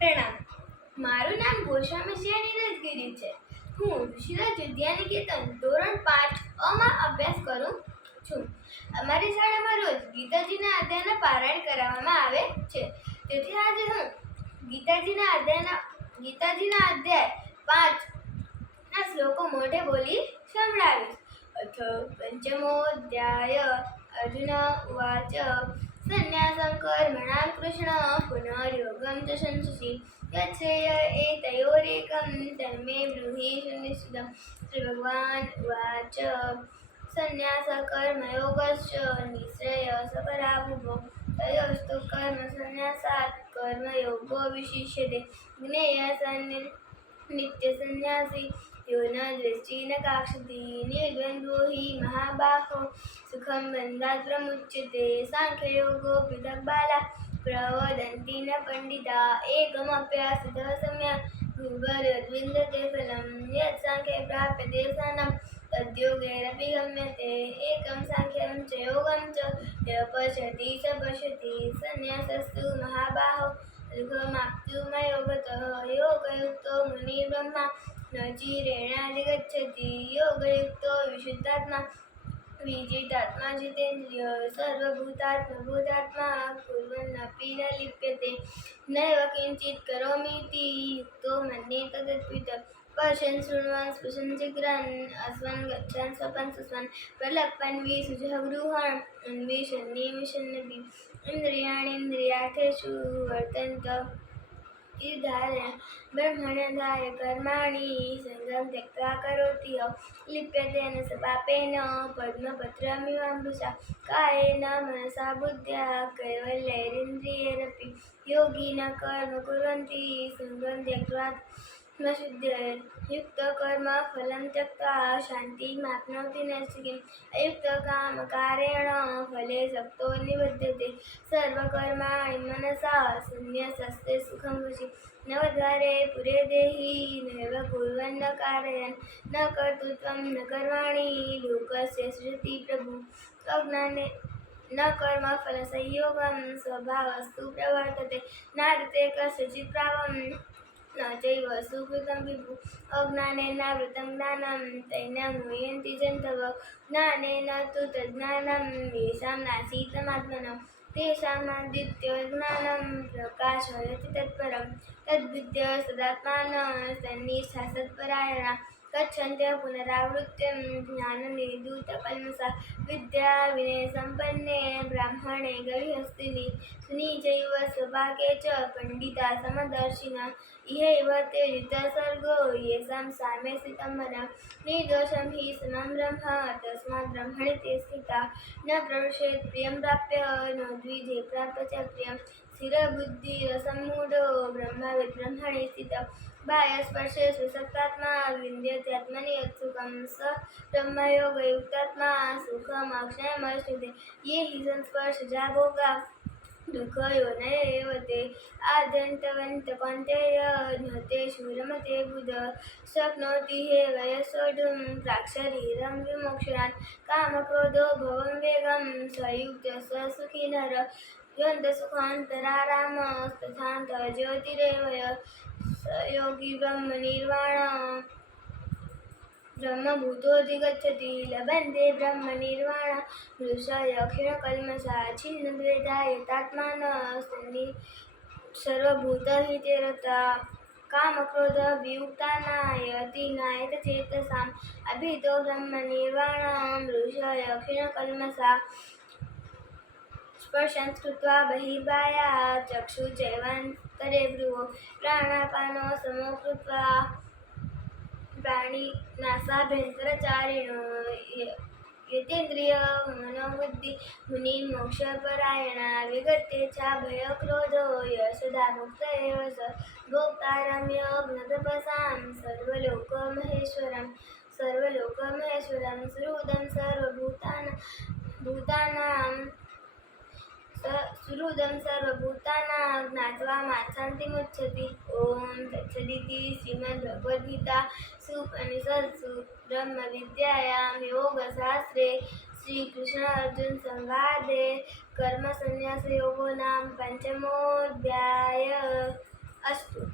પ્રણામ. મારું નામ ગોસ્વામી નીરજગીરી છે. હું ઋષિરાજ વિદ્યાનિકેતન ધોરણ 5 માં અભ્યાસ કરું છું. અમારી શાળામાં રોજ ગીતાજીના અધ્યાયના પારાયણ કરાવવામાં આવે છે. તેથી આજે હું ગીતાજીના અધ્યાય 5 ના શ્લોકો મોઢે બોલી સંભળાવીશ. અથ પંચમોऽધ્યાય અર્જુન ઉવાચ સંન્યાસં કર્મણાં કૃષ્ણ પુનર્યોગં ચ સંશસि यच्छ्रेय एतयोरेकं तन्मे ब्रूहि सुनिश्चितं. श्रीभगवान् उवाच संन्यासः कर्मयोगश्च निःश्रेयसकरावुभौ तयोस्तु कर्मसन्न्यासात् कर्मयोगो विशिष्यते. ज्ञेयः स नित्यसन्न्यासी यो न द्वेष्टि न काङ्क्षति निर्द्वन्द्वो हि महाबाहो सुखं बन्धात् प्रमुच्यते. साङ्ख्ययोगो पृथक् बालाः प्रवदन्ति न पण्डिताः एकमप्यास्थितः सम्यक् गुरुर्यद्विन्दते फलं यत् साङ्ख्ये प्राप्यते स्थानं तद्योगैरपि गम्यते. एकं साङ्ख्यं च योगं च यः पश्यति स पश्यति. संन्यासस्तु महाबाहो सुखमाप्तुमयो गतः योगयुक्तो मुनिर्ब्रह्मा न चिरेणाधिगच्छति. योगयुक्तो विशुद्धात्मा विजितात्मा जितेन्द्रिय सर्वभूतात्मा कुर्वन्नपि न लिप्यते. नैव किञ्चित् करोमीति युक्तो मन्येत तत्त्वित्. पश्यन् शृण्वन् स्पृशन् जिघ्रन् अस्वन् गच्छन् स्वपन् सुस्वन् प्रलप्पन् विसृजः गृहान् अन्विषन् निविशन्नपि इन्द्रियाणीन्द्रियार्थेषु वर्तन्त इधार्य ब्रह्मण्याधाय कर्माणि सङ्गं त्यक्त्वा करोति यः लिप्यते न स पापेन पद्मपत्रमिवाम्बुसा. कायेन मनसा बुद्ध्या कैवल्यैरिन्द्रियैरपि योगिनः कर्म कुर्वन्ति सङ्गं त्यक्त्वा शुद्धये. युक्तकर्म फलं त्यक्त्वा शान्तिमाप्नोति नैष्ठिकीम्. अयुक्तकामकारेण फले सक्तो निबध्यते. सर्वकर्माणि मनसा सन्न्यस्यस्ते सुखं वशि. नवद्वारे पुरे देहि नैव कुर्वन् न कारयन् न कर्तृत्वं न कर्माणि लोकस्य सृजति प्रभुः. अज्ञाने न कर्मफलसंयोगं स्वभावस्तु प्रवर्तते. नादते कस्यचित् प्रापं न चैव सुकृतं विभुः. अज्ञानेनावृतं ज्ञानं तैः मुह्यन्ति जन्तवः. ज्ञानेन तु तज्ज्ञानं येषां नासीतमात्मनः तेषामादित्यज्ञानं प्रकाशयति तत्परं. तद्विद्य सदात्मानः तन्निष्ठा सत्परायणा गच्छन्त्यः पुनरावृत्तिं ज्ञाननिर्धूतकल्मषा. विद्याविनयसम्पन्ने ब्राह्मणे गविहस्तिनि सुनी चैव स्वपाके च पण्डिता समदर्शिनः. इहैव ते जितसर्गो येषां साम्ये स्थितं मनः. निर्दोषं हि समं ब्रह्म तस्मात् ब्रह्मणि ते स्थिताः. न प्रविशेत् प्रियं प्राप्य नो द्विजे प्राप्य च प्रियं. स्थिरबुद्धिरसम्मूढो ब्रह्मविद् ब्रह्मणि स्थितः. बाह्यस्पर्शेषु सक्तात्मा विन्द्यत्यात्मनि यत्सुखं. स ब्रह्मयोगयुक्तात्मा सुखमक्षयमश्नुते. ये हि संस्पर्शजा भोगा दुःखयोनय एव ते. आद्यन्तवन्तः कौन्तेय न तेषु रमते बुधः. शक्नोति हे वयः सोढुं प्राक्शरीरं विमोक्षणात्. कामक्रोधो भवं वेगं स युक्तः स सुखी नरः. योऽन्तसुखान्तरारामस्तथान्तः ज्योतिरेव यः. स योगी ब्रह्मभूतोऽधिगच्छति. लभन्ते ब्रह्मनिर्वाणं मृषय क्षीणकल्मषा. छिन्नद्वैधा यतात्मानः सर्वभूतहिते रताः. कामक्रोधवियुक्तानायति नायतचेतसाम्. अभितो ब्रह्मनिर्वाणं मृषय क्षीणकल्मषा. स्पर्शं कृत्वा बहिर्बाह्यात् चक्षुश्चैवान्तरे भ्रुवो. प्राणापानो समो कृत्वा प्राणिनासाभ्यन्तरचारिणो. यतेन्द्रिय मनोबुद्धि मुनिर्मोक्षपरायणा. विगतेच्छा भयक्रोधो यशोदा मुक्त एव स. भोक्तारं यज्ञतपसां सर्वलोकमहेश्वरं सुहृदं सर्वभूतानां ज्ञात्वा मात्शान्तिमुच्यति. ॐ तत्सदिति श्रीमद्भगवद्गीतासु उपनिषत्सु ब्रह्मविद्यायां योगशास्त्रे श्रीकृष्णार्जुनसंवादे कर्मसन्न्यासयोगो नाम 5मोऽध्यायः। अस्तु।